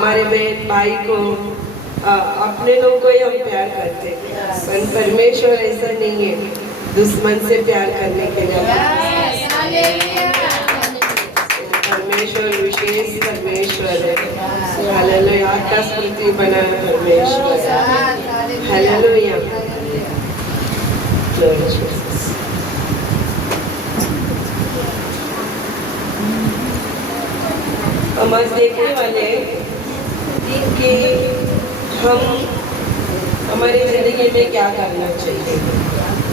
हमारे बहन भाई को अपने लोग को ही हम प्यार करते हैं, पर परमेश्वर ऐसा नहीं है, दुश्मन से प्यार करने के लिए परमेश्वर विशेष परमेश्वर है। हालेलुया, आकाश पृथ्वी बनाया परमेश्वर। हालेलुया। हम आज देखने वाले कि हम हमारी जिंदगी में क्या करना चाहिए।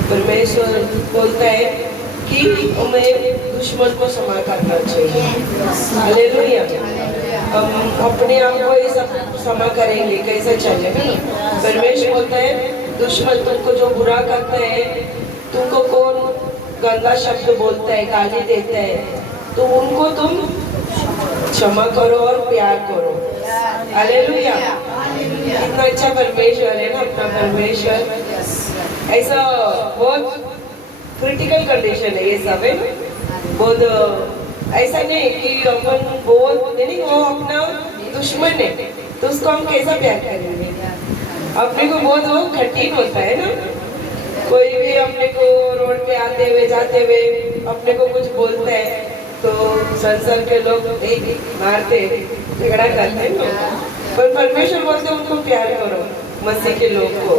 परमेश्वर बोलता है कि हमें दुश्मन को क्षमा करना चाहिए। हालेलुया। हम अपने आप को ये सब क्षमा करेंगे कैसे चलेगा। परमेश्वर बोलता है दुश्मन तुमको जो बुरा करता है, तुमको कौन गंदा शब्द बोलता है, गाली देता है, तो उनको तुम क्षमा करो और प्यार करो। हालेलुया। कितना अच्छा परमेश्वर है ना अपना परमेश्वर। ऐसा बहुत क्रिटिकल कंडीशन है ये सब है, बहुत ऐसा नहीं कि अपन बहुत नहीं, वो अपना दुश्मन है तो उसको हम कैसा प्यार करेंगे। अपने को बहुत वो कठिन होता है ना, कोई भी अपने को रोड पे आते हुए जाते हुए अपने को कुछ बोलता है तो संसार के लोग मारते झगड़ा करते हैं ना, पर परमेश्वर बोलते उनको प्यार करो, मसीह के लोग को।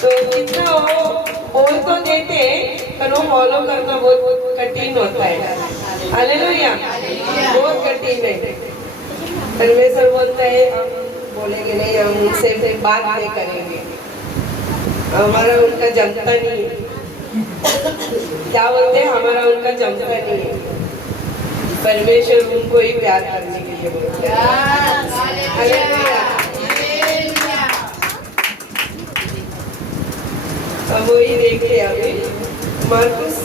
तो कितना वो बोल तो देते पर वो फॉलो करना बहुत कठिन होता है। हालेलुया, बहुत कठिन है। परमेश्वर बोलता है हम बोलेंगे नहीं, हम उनसे बात नहीं करेंगे, हमारा उनका जमता नहीं है। क्या बोलते हैं, हमारा उनका जमता नहीं है। परमेश्वर उनको ही प्यार करने के लिए बोलते हैं। हम वही देखते हैं अभी मार्कुस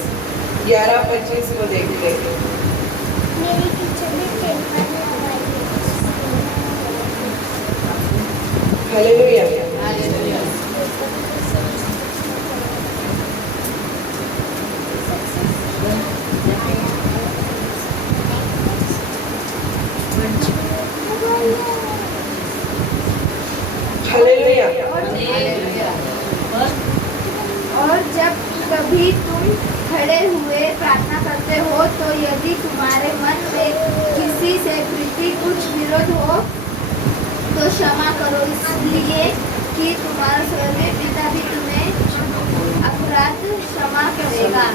11:25 को देखते हैं। हालेलुया। हालेलुया। और जब कभी तुम खड़े हुए प्रार्थना करते हो तो यदि तुम्हारे मन में किसी से प्रीति कुछ विरोध हो तो क्षमा करो, इसलिए कि तुम्हारा स्वर्गीय पिता भी तुम्हें अपराध क्षमा करेगा।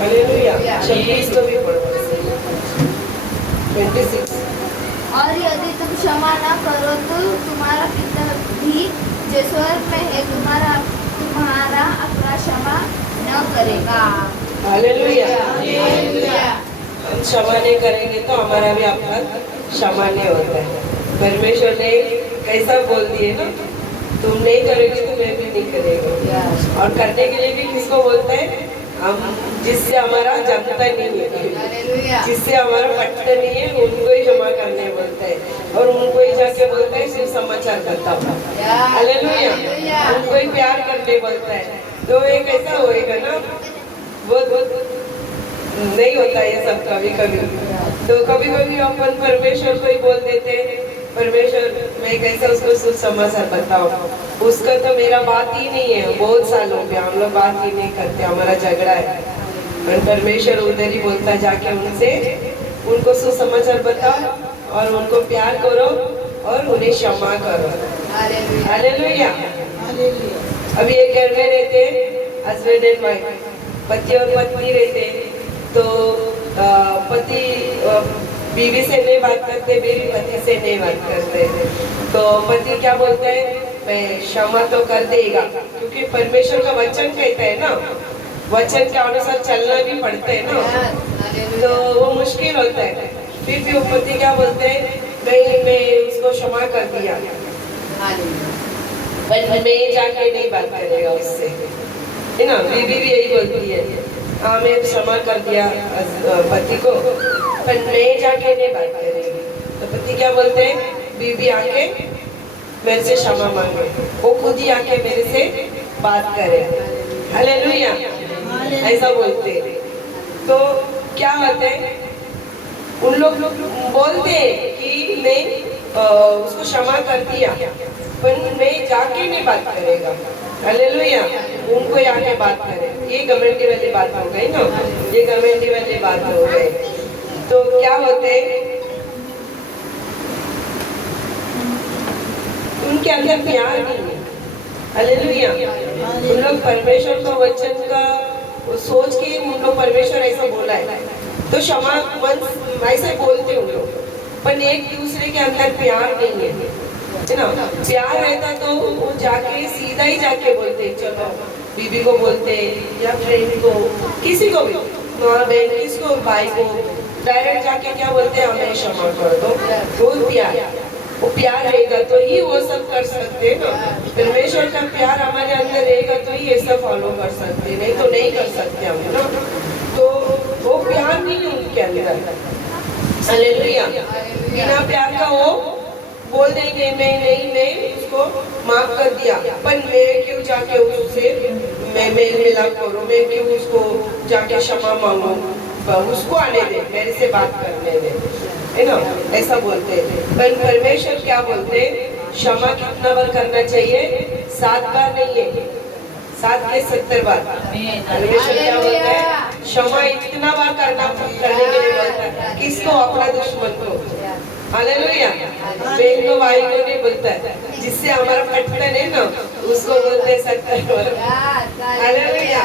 हालेलुया। 26 को भी पढ़ो। 26। और यदि तुम क्षमा न करो तो तुम्हारा पिता भी जो स्वर्ग में है तुम्हारा अपराध क्षमा न करेगा। हालेलुया। हम क्षमा नहीं करेंगे तो हमारा भी अपराध क्षमा नहीं होता है। परमेश्वर ने कैसा बोल दिए ना, तुम नहीं करोगे तो मैं भी नहीं करेगा। और करने के लिए भी किसको बोलता है, हम जिससे हमारा जमता नहीं है, जिससे हमारा पटता नहीं है, उनको ही क्षमा करने बोलता है। और उनको ही जाके बोलता है सिर्फ समाचार बताओ। हालेलुया। उनको ही प्यार करने बोलता है। तो ये कैसा होएगा ना, बहुत नहीं होता ये सब कभी कभी। तो कभी कभी अपन परमेश्वर को ही बोल देते हैं, परमेश्वर मैं कैसे उसको सुसमाचार बताऊं, उसका तो मेरा बात ही नहीं है, बहुत साल हो गया हम लोग बात ही नहीं करते, हमारा झगड़ा है। पर परमेश्वर उधर ही बोलता है जाके उनसे उनको सुसमाचार बताओ और उनको प्यार करो और उन्हें क्षमा करो। हालेलुया। अभी एक घर में रहते हस्बैंड एंड वाइफ, पति और पत्नी रहते, तो पति बीवी से नहीं बात करते, बीवी पति से नहीं बात करते, तो पति क्या बोलता है, मैं क्षमा तो कर देगा, क्योंकि परमेश्वर का वचन कहता है ना, वचन के अनुसार चलना भी पड़ता है ना, तो वो मुश्किल होता है। फिर भी वो पति क्या बोलते हैं, मैं उसको क्षमा कर दिया, पर मैं जाके नहीं बात करेगा उससे, है ना। बीवी भी यही बोलती है, हाँ मैं क्षमा कर दिया पति को, पर मैं जाके नहीं बात करेगी। तो पति क्या बोलते हैं, बीवी आके मेरे से क्षमा मांगे, वो खुद ही आके मेरे से बात करे। हालेलुया। ऐसा बोलते। तो क्या होता है, उन लोग बोलते है कि मैं उसको क्षमा कर दिया, पर मैं जाके नहीं बात करेगा। हालेलुया। उनको आके बात करे, ये घमंडी वाली बात हो गई ना, ये घमंडी वाली बात हो गई। तो क्या होते, उनके अंदर प्यार नहीं है। हालेलुया। उन लोग परमेश्वर का वचन का सोच के उन लोग परमेश्वर ऐसा बोला है तो क्षमा मन ऐसे बोलते उन लोग, पर एक दूसरे के अंदर प्यार नहीं है ना। प्यार रहता तो वो जाके सीधा ही जाके बोलते, चलो बीबी को बोलते या फ्रेंड को, किसी को भी, माँ बहन किसको, भाई को डायरेक्ट जाके क्या बोलते हैं, हमें क्षमा कर दो। वो प्यार, वो प्यार रहेगा तो ही वो सब कर सकते हैं ना। परमेश्वर का प्यार हमारे अंदर रहेगा तो ही ये सब फॉलो कर सकते, नहीं तो नहीं कर सकते हम ना। तो वो प्यार नहीं है उनके अंदर। हालेलुया। बिना प्यार का वो बोल देंगे मैं उसको माफ कर दिया, पर मैं क्यों जाके उससे मैं मेल मिलाप करूं, मैं क्यों उसको जाके क्षमा मांगू, उसको आने दे, मेरे से बात करने दे, है ना, ऐसा बोलते। पर परमेश्वर क्या बोलते, क्षमा कितना बार करना चाहिए? 7 बार नहीं है, 7 के 70 बार। परमेश्वर क्या बोलता है, क्षमा इतना बार करने के लिए बोलता है। किसको? अपना दुश्मन को। हालेलुया। बहन को भाई को नहीं बोलता है, जिससे हमारा पटकन है ना, उसको बोलते हैं 70 बार। हालेलुया।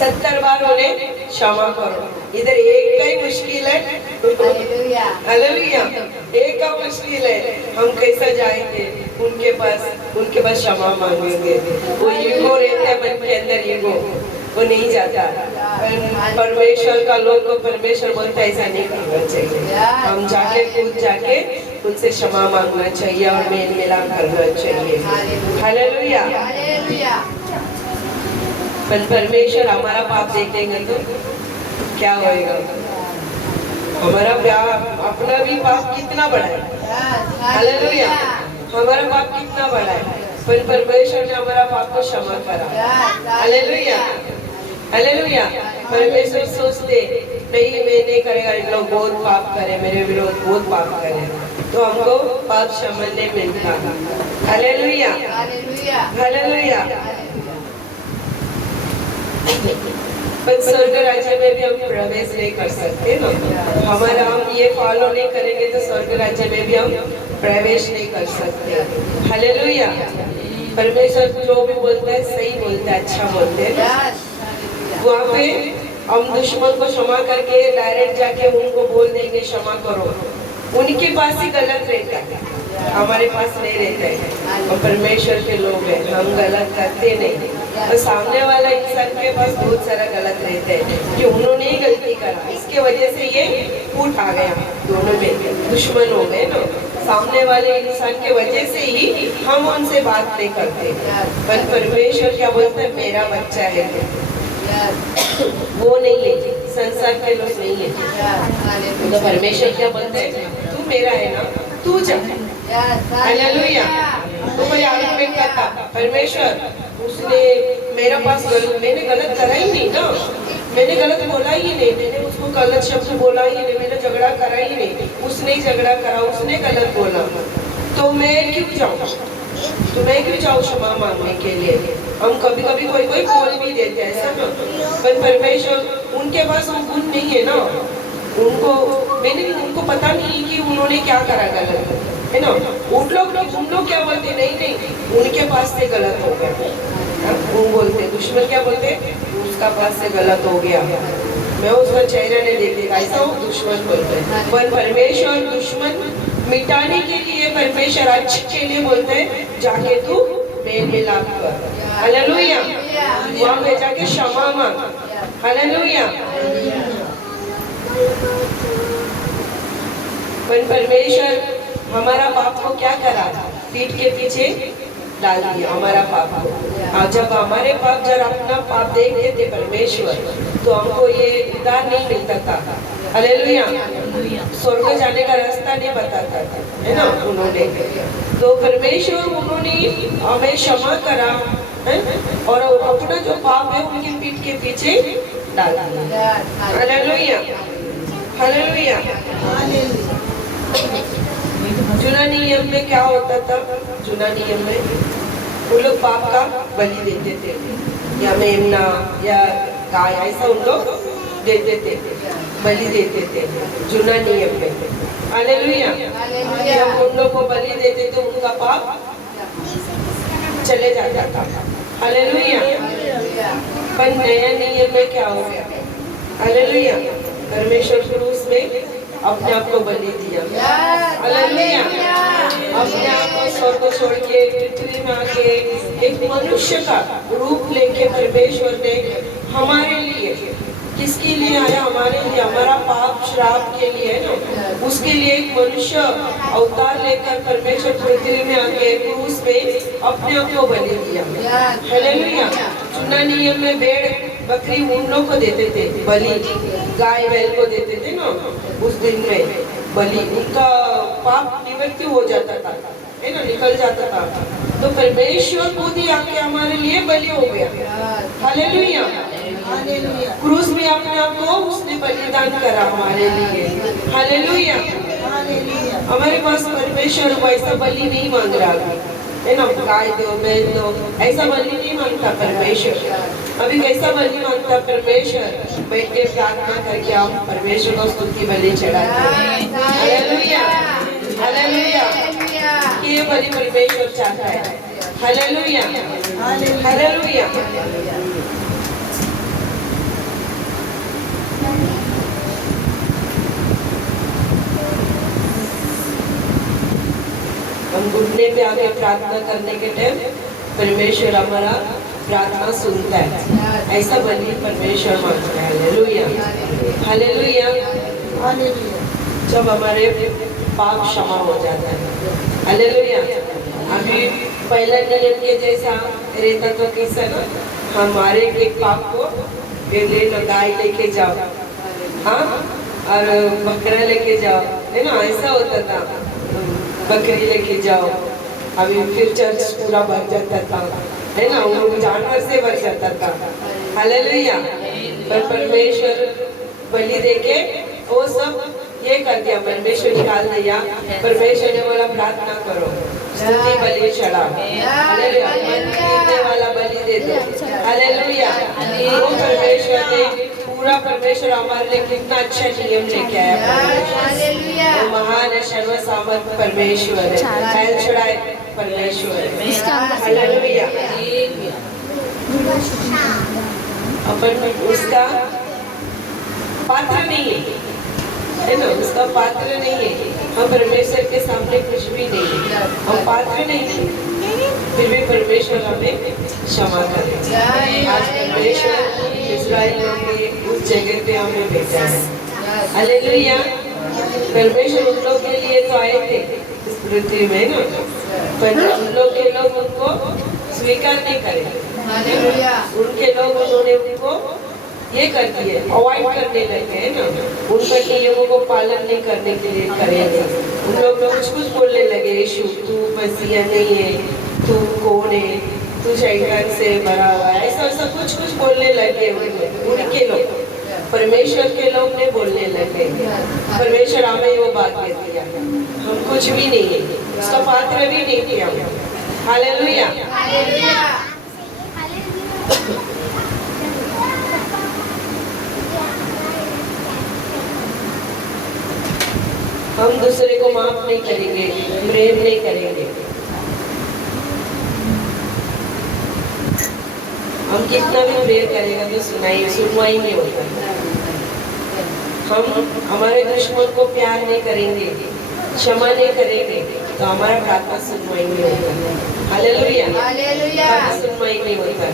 70 बार उन्हें क्षमा करो। इधर एक का ही मुश्किल है। हालेलुया। एक का मुश्किल है, हम कैसा जाएंगे उनके पास क्षमा मांगेंगे। वो ईगो रहता है मन के अंदर, ईगो वो नहीं जाता। परमेश्वर का लोग को परमेश्वर बोलता है ऐसा नहीं करना चाहिए, हम जाके खुद जाके उनसे क्षमा मांगना चाहिए और मेल मिलाप करना चाहिए। हालेलुया। पर परमेश्वर हमारा पाप देखेंगे तो क्या होएगा? हमारा अपना भी पाप कितना बड़ा है। हालेलुया। हमारा पाप कितना बड़ा है, पर परमेश्वर ने हमारा पाप को क्षमा करा। हालेलुया। हालेलुया। परमेश्वर सोचते नहीं, मैं नहीं करेगा, इन लोग बहुत पाप करे, मेरे विरोध बहुत पाप करे, तो हमको पाप क्षमा नहीं मिलता। हालेलुया। हालेलुया। पर स्वर्ग राज्य में भी हम प्रवेश नहीं कर सकते ना, हमारा हम ये फॉलो नहीं करेंगे तो स्वर्ग राज्य में भी हम प्रवेश नहीं कर सकते। हालेलुया। परमेश्वर जो भी बोलता है सही बोलता है, अच्छा बोलते हैं। वहाँ पे हम दुश्मन को क्षमा करके डायरेक्ट जाके उनको बोल देंगे क्षमा करो, उनके पास ही गलत रहता है, हमारे पास नहीं रहता है। और परमेश्वर के लोग हैं, हम गलत करते नहीं, और सामने वाला इंसान के पास बहुत सारा गलत रहता है कि उन्होंने ही गलती करा, इसके वजह से ये फूट आ गया, दोनों में दुश्मन हो गए ना। सामने वाले इंसान के वजह से ही हम उनसे बात नहीं करते। पर परमेश्वर क्या बोलता है, मेरा बच्चा है, वो नहीं है, संसार के लोग नहीं है। तो परमेश्वर क्या बोलते हैं, तू मेरा है ना, तू जा। हालेलुया। तो कोई आर्गुमेंट करता, परमेश्वर उसने मेरा पास मैंने गलत करा ही नहीं ना, मैंने गलत बोला ही नहीं, मैंने उसको गलत शब्द बोला ही नहीं, मैंने झगड़ा करा ही नहीं, उसने ही झगड़ा करा, उसने गलत बोला, तो मैं क्यों जाऊँ, तो मैं क्यों जाऊँ क्षमा मांगने के लिए? हम कभी कभी कोई बोल भी देते हैं ऐसा ना, पर परमेश्वर उनके पास वो गुण नहीं है ना, उनको पता नहीं कि उन्होंने क्या करा गलत, है ना। उन लोग क्या बोलते, नहीं उनके पास से गलत हो गया, वो बोलते, दुश्मन क्या बोलते, उसका पास से गलत हो गया, मैं उसका चेहरा नहीं देखा, ऐसा वो दुश्मन बोलते हैं। पर परमेश्वर दुश्मन मिटाने के लिए, परमेश्वर अच्छे के लिए बोलते हैं, जाके तू मेल मिलाप कर। हालेलुया। वहाँ पे जाके क्षमा मांग। हालेलुया। पर परमेश्वर हमारा पाप को क्या करा, पीठ के पीछे डाल दिया हमारा पाप को। और जब हमारे पाप, जब अपना पाप देख देते परमेश्वर, तो हमको ये उद्धार नहीं मिलता था। हालेलुया। स्वर्ग जाने का रास्ता नहीं बताता था, है ना उन्होंने, तो परमेश्वर उन्होंने हमें क्षमा करा है, और अपना जो पाप है उनकी पीठ के पीछे डाल दिया। हालेलुया। हालेलुया। जुना नियम में क्या होता था? जुना नियम में वो लोग पाप का बलि देते थे, या मेमना या गाय, ऐसा उन लोग देते थे, बलि देते थे जुना नियम में। हालेलुया। जब उन लोग को बलि देते थे उनका पाप चले जाता था। हालेलुया। पर नया नियम में क्या हो गया? हालेलुया। परमेश्वर क्रूस में अपने आप को बलि दिया। हालेलुया। अपने आप को स्वर्ग को छोड़ के पृथ्वी में आके एक मनुष्य का रूप लेके परमेश्वर ने हमारे लिए, किसके लिए आया? हमारे लिए, हमारा पाप श्राप के लिए है ना, उसके लिए एक मनुष्य अवतार लेकर परमेश्वर पृथ्वी में आके क्रूस में अपने आप को बलि दिया। हालेलुया। जुना नियम में भेड़ बकरी उन लोग को देते थे बलि, गाय बैल को देते थे ना उस दिन में बलि, उनका पाप निवृत्ति हो जाता था, है ना, निकल जाता था। तो परमेश्वर खुद ही आके हमारे लिए बलि हो गया। हालेलुया। क्रूस में अपने आप को उसने बलिदान करा हमारे लिए। हालेलुया। हमारे पास परमेश्वर वैसा बलि नहीं मांग रहा है ना, गाय दो बैल दो, ऐसा बलि नहीं मांगता परमेश्वर। अभी कैसा बलि मांगता परमेश्वर? बैठ के प्रार्थना करके हम परमेश्वर को स्तुति बलि चढ़ाते हैं। हालेलुया। हालेलुया। ये बलि परमेश्वर चाहता है। हालेलुया। हालेलुया। हम घुटने पे आके प्रार्थना करने के टाइम परमेश्वर हमारा प्रार्थना सुनता है, ऐसा बलि परमेश्वर मांगता है। हालेलुया। हालेलुया। जब हमारे पाप क्षमा हो जाता है। हालेलुया। अभी पहला नियम के जैसा रहता तो कैसा ना, हमारे एक पाप को ले लो, गाय लेके जाओ, हाँ, और बकरा लेके जाओ, है ना, ऐसा होता था। बकरी लेके जाओ, अभी फिर चर्च पूरा भर जाता था, है ना, वो जानवर से भर जाता था। हालेलुया। पर परमेश्वर बलि देके वो सब ये कर दिया, परमेश्वर निकाल दिया। परमेश्वर ने बोला प्रार्थना करो, स्तुति बलि चढ़ाओ। हालेलुया। मन कीरने वाला बलि दे दो। हालेलुया। वो परमेश्वर ने पूरा, परमेश्वर हमारे लिए कितना अच्छा नियम लेके आया। वो महान है, सर्वसामर्थ परमेश्वर है, एल शडाई परमेश्वर है। हालेलुया। अपन उसका पात्र नहीं है ना, उसका पात्र नहीं है। हम परमेश्वर के सामने कुछ भी नहीं है, हम पात्र नहीं है, फिर भी परमेश्वर हमें क्षमा करे। आज परमेश्वर इस्राएलियों के उस जगह पे हमें भेजा है। हालेलुया। परमेश्वर उन लोग के लिए तो आए थे इस पृथ्वी में ना, पर उन लोग के लोग उनको स्वीकार नहीं करेंगे। उनके लोग, उन्होंने उनको ये कर दिए, अवॉइड करने लगे, है ना, उनका नियमों को पालन नहीं करने के लिए करेंगे। उन लोग कुछ बोलने लगे, यीशु तू मसीहा नहीं है, तू कौन है, तू शैतान से भरा हुआ है, ऐसा ऐसा कुछ बोलने लगे उनके लोग। परमेश्वर के लोग ने बोलने लगे। परमेश्वर हमें वो बात दे दिया, हम कुछ भी नहीं है, उसका पात्र भी नहीं किया। हालेलुया। हम दूसरे को माफ नहीं करेंगे, प्रेम नहीं करेंगे, हम कितना भी प्रेयर करेगा तो सुनवाई नहीं होता। हम हमारे दुश्मन को प्यार नहीं करेंगे, क्षमा नहीं करेंगे, तो हमारा प्रार्थना सुनवाई नहीं होता। हालेलुया। सुनवाई नहीं होता।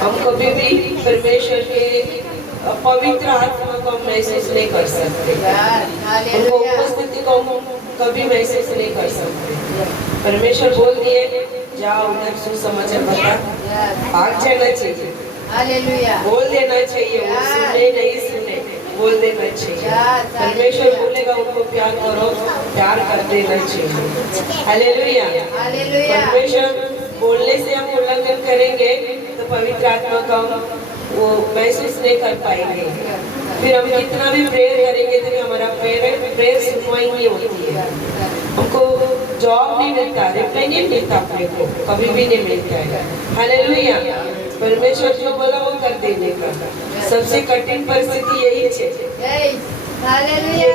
हम कभी भी परमेश्वर के पवित्र आत्मा को हम महसूस नहीं कर सकते, उनको उपस्थिति को हम कभी महसूस नहीं कर सकते। परमेश्वर बोल दिए जाओ उधर सुसमाचार बता, भाग जाना चाहिए। हालेलुया। बोल देना चाहिए, वो सुने नहीं सुने बोल देना चाहिए। परमेश्वर बोलेगा उनको प्यार करो, प्यार कर देना चाहिए। हालेलुया। परमेश्वर बोलने से हम उल्लंघन करेंगे तो पवित्र आत्मा का वो महसूस नहीं कर पाएंगे। फिर हम कितना भी प्रेयर करेंगे तो हमारा प्रेयर सुनवाई नहीं होती है, हमको जॉब नहीं मिलता, रिप्लाई नहीं मिलता, अपने को कभी भी नहीं मिलता है। हालेलुया। परमेश्वर जो बोला वो कर देने का। सबसे कठिन परिस्थिति यही है हालेलुया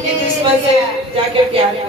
कि दुश्मन से जाके प्यार